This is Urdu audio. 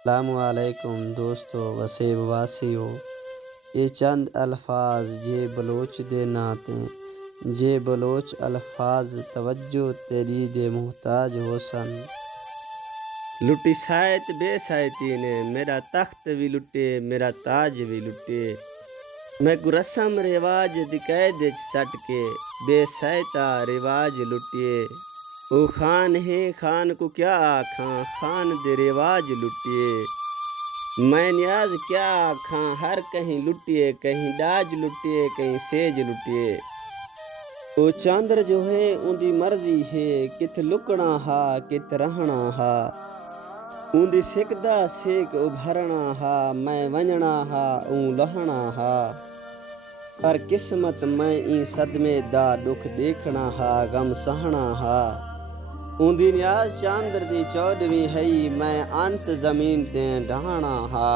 السلام علیکم دوستو وسیب واسیو، یہ چند الفاظ جے بلوچ دے ناتے جے بلوچ الفاظ توجہ تیری دے محتاج ہو سن۔ لٹی سائت بے سائتی نے میرا تخت بھی لٹے میرا تاج بھی لٹے، میں کو رسم رواج دی قید سٹ کے بے سائتا رواج لٹیے۔ او خان ہے خان کو کیا آکھاں خان دے رواج لٹیے، میں نیاز کیا آکھاں ہر کہیں لٹیے، کہیں ڈاج لٹیے کہیں سیج لٹیے۔ او چاندر جو ہے ان دی مرضی ہے کت لکنا ہا کت رہنا ہا، ان دی سکدا سیک ابھرنا ہا میں ونجنا ہا اون لہنا ہا، پر قسمت میں این صدمے دا دکھ دیکھنا ہا غم سہنا ہا، ان دی نیاز چاندر دی چودویں ہئی میں انت زمین تے ڈھانا ہا۔